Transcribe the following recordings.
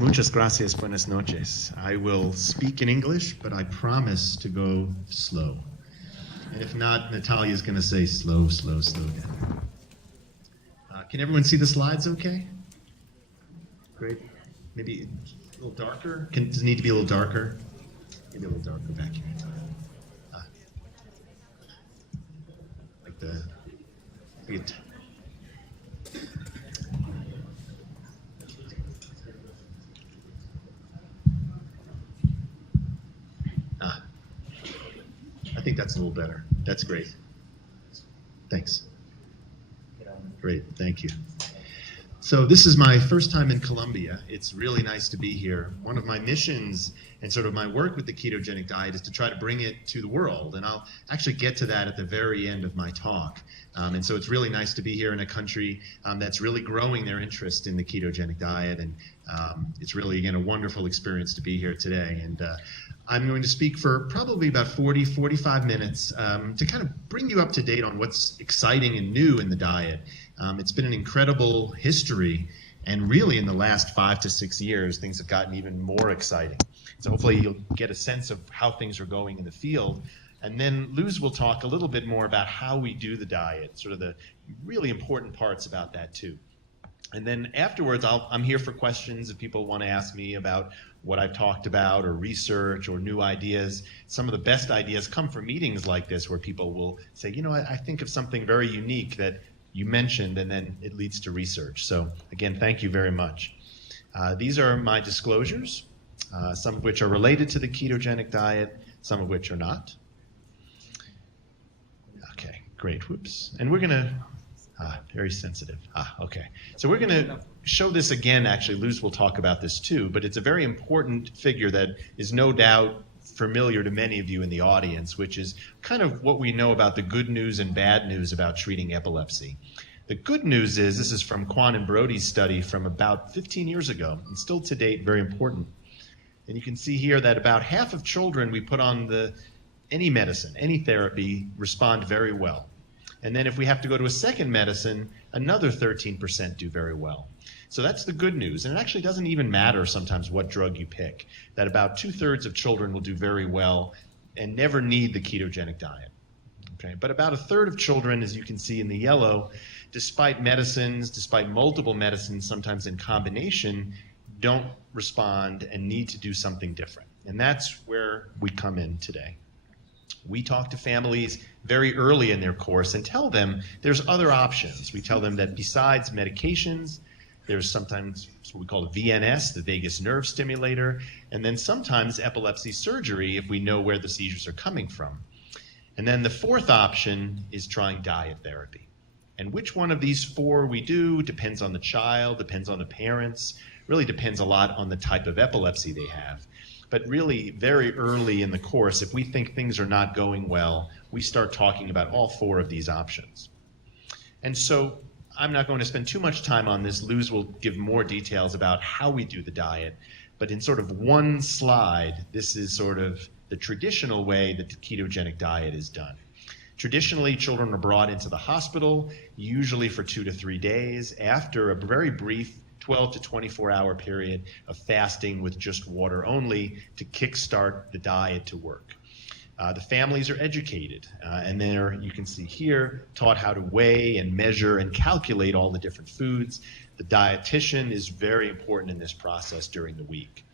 Muchas gracias, buenas noches. I will speak in English, but I promise to go slow. And if not, Natalia's going to say slow, slow, slow down. Can everyone see the slides okay? Great. Maybe a little darker? Does it need to be a little darker? Maybe a little darker back here. Like the... I think that's a little better. That's great. Thanks. Great, thank you. So this is my first time in Colombia. It's really nice to be here. One of my missions and sort of my work with the ketogenic diet is to try to bring it to the world. And I'll actually get to that at the very end of my talk. And so it's really nice to be here in a country that's really growing their interest in the ketogenic diet. And it's really, again, a wonderful experience to be here today. And I'm going to speak for probably about 45 minutes to kind of bring you up to date on what's exciting and new in the diet. It's been an incredible history, and really in the last 5 to 6 years, things have gotten even more exciting. So hopefully you'll get a sense of how things are going in the field. And then Luz will talk a little bit more about how we do the diet, sort of the really important parts about that too. And then afterwards, I'm here for questions if people want to ask me about what I've talked about or research or new ideas. Some of the best ideas come from meetings like this where people will say, you know, I think of something very unique that you mentioned, and then it leads to research. So again, thank you very much. These are my disclosures, some of which are related to the ketogenic diet, some of which are not. Okay, great, whoops. And we're gonna, very sensitive, okay. So we're gonna show this again, actually, Luz will talk about this too, but it's a very important figure that is no doubt familiar to many of you in the audience, which is kind of what we know about the good news and bad news about treating epilepsy. The good news is, this is from Kwan and Brody's study from about 15 years ago, and still to date very important. And you can see here that about half of children we put on any medicine, any therapy, respond very well. And then if we have to go to a second medicine, another 13% do very well. So that's the good news. And it actually doesn't even matter sometimes what drug you pick, that about 2/3 of children will do very well and never need the ketogenic diet. Okay? But about 1/3 of children, as you can see in the yellow, despite medicines, despite multiple medicines, sometimes in combination, don't respond and need to do something different. And that's where we come in today. We talk to families very early in their course and tell them there's other options. We tell them that besides medications, there's sometimes what we call a VNS, the vagus nerve stimulator, and then sometimes epilepsy surgery if we know where the seizures are coming from. And then the fourth option is trying diet therapy. And which one of these four we do depends on the child, depends on the parents, really depends a lot on the type of epilepsy they have. But really, very early in the course, if we think things are not going well, we start talking about all four of these options. And so I'm not going to spend too much time on this. Luz will give more details about how we do the diet. But in sort of one slide, this is sort of the traditional way that the ketogenic diet is done. Traditionally, children are brought into the hospital, usually for 2 to 3 days, after a very brief 12 to 24-hour period of fasting with just water only to kickstart the diet to work. The families are educated, and there you can see here, taught how to weigh and measure and calculate all the different foods. The dietitian is very important in this process during the week.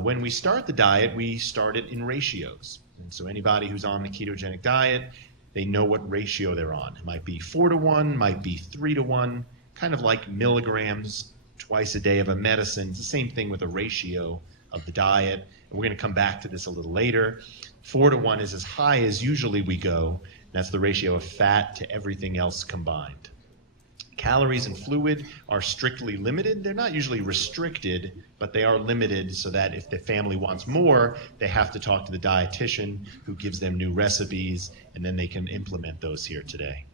When we start the diet, we start it in ratios. And so anybody who's on the ketogenic diet, they know what ratio they're on. It might be 4-to-1, might be 3-to-1, kind of like milligrams twice a day of a medicine. It's the same thing with a ratio of the diet. And we're going to come back to this a little later. 4-to-1 is as high as usually we go. That's the ratio of fat to everything else combined. Calories and fluid are strictly limited. They're not usually restricted, but they are limited so that if the family wants more, they have to talk to the dietitian who gives them new recipes, and then they can implement those here today.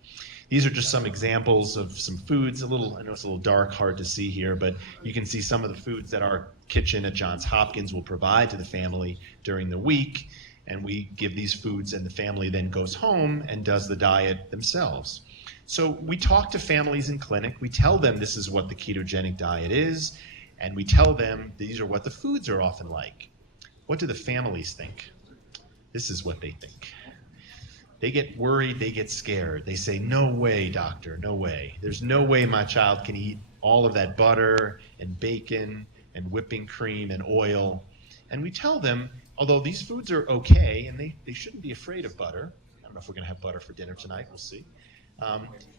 These are just some examples of some foods. I know it's a little dark, hard to see here, but you can see some of the foods that our kitchen at Johns Hopkins will provide to the family during the week. And we give these foods, and the family then goes home and does the diet themselves. So we talk to families in clinic. We tell them this is what the ketogenic diet is. and we tell them these are what the foods are often like. What do the families think? This is what they think. They get worried, they get scared. They say, no way, doctor, no way. There's no way my child can eat all of that butter and bacon and whipping cream and oil. And we tell them, although these foods are okay, and they shouldn't be afraid of butter. I don't know if we're going to have butter for dinner tonight, we'll see.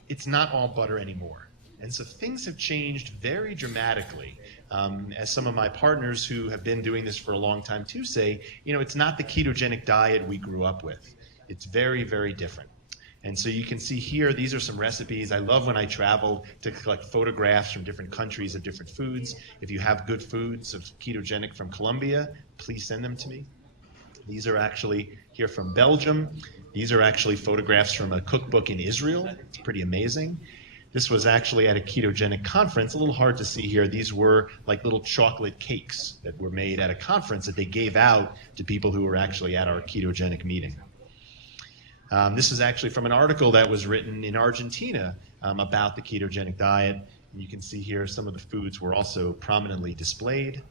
It's not all butter anymore. And so things have changed very dramatically. As some of my partners who have been doing this for a long time too say, it's not the ketogenic diet we grew up with. It's very, very different. And so you can see here, these are some recipes. I love when I travel to collect photographs from different countries of different foods. If you have good foods of ketogenic from Colombia, please send them to me. These are actually here from Belgium. These are actually photographs from a cookbook in Israel. It's pretty amazing. This was actually at a ketogenic conference. A little hard to see here. These were like little chocolate cakes that were made at a conference that they gave out to people who were actually at our ketogenic meeting. This is actually from an article that was written in Argentina about the ketogenic diet. And you can see here some of the foods were also prominently displayed.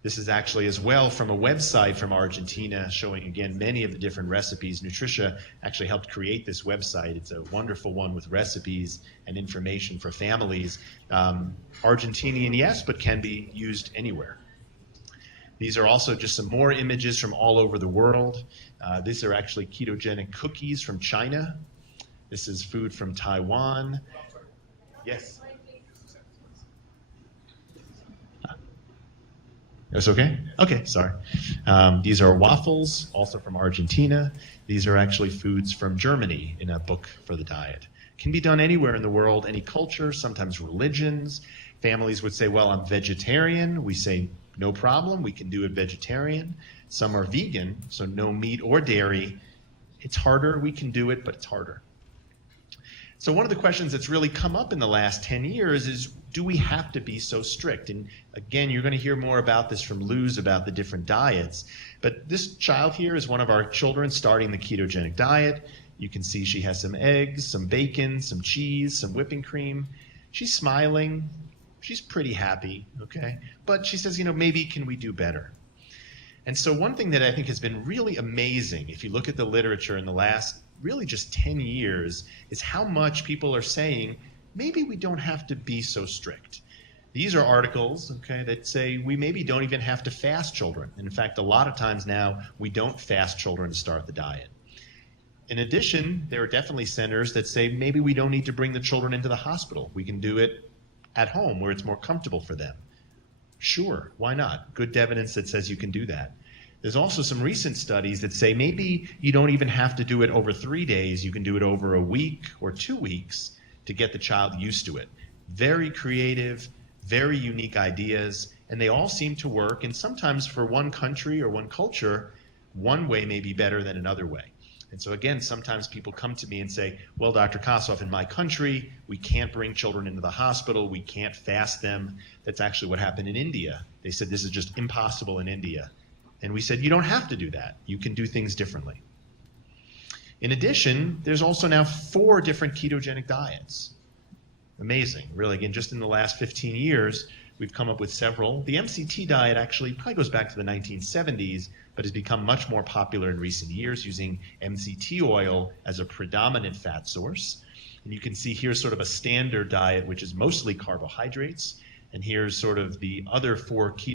This is actually as well from a website from Argentina showing, again, many of the different recipes. Nutricia actually helped create this website. It's a wonderful one with recipes and information for families. Argentinian, yes, but can be used anywhere. These are also just some more images from all over the world. These are actually ketogenic cookies from China. This is food from Taiwan. Yes. That's okay? Okay, sorry. These are waffles, also from Argentina. These are actually foods from Germany in a book for the diet. Can be done anywhere in the world, any culture, sometimes religions. Families would say, well, I'm vegetarian. We say, no problem, we can do it vegetarian. Some are vegan, so no meat or dairy. It's harder, we can do it, but it's harder. So one of the questions that's really come up in the last 10 years is, do we have to be so strict? And again, you're going to hear more about this from Luz about the different diets. But this child here is one of our children starting the ketogenic diet. You can see she has some eggs, some bacon, some cheese, some whipping cream. She's smiling. She's pretty happy, okay? But she says, maybe can we do better? And so one thing that I think has been really amazing, if you look at the literature in the last really just 10 years, is how much people are saying, maybe we don't have to be so strict. These are articles, okay, that say we maybe don't even have to fast children. And in fact, a lot of times now, we don't fast children to start the diet. In addition, there are definitely centers that say maybe we don't need to bring the children into the hospital. We can do it at home where it's more comfortable for them. Sure, why not? Good evidence that says you can do that. There's also some recent studies that say maybe you don't even have to do it over 3 days. You can do it over a week or 2 weeks to get the child used to it. Very creative, very unique ideas, and they all seem to work. And sometimes for one country or one culture, one way may be better than another way. And so again, sometimes people come to me and say, well, Dr. Kossoff, in my country, we can't bring children into the hospital. We can't fast them. That's actually what happened in India. They said this is just impossible in India. And we said, you don't have to do that. You can do things differently. In addition, there's also now 4 different ketogenic diets. Amazing. Really, again, just in the last 15 years, we've come up with several. The MCT diet actually probably goes back to the 1970s, but has become much more popular in recent years, using MCT oil as a predominant fat source. And you can see here's sort of a standard diet, which is mostly carbohydrates. And here's sort of the other 4 ketogenic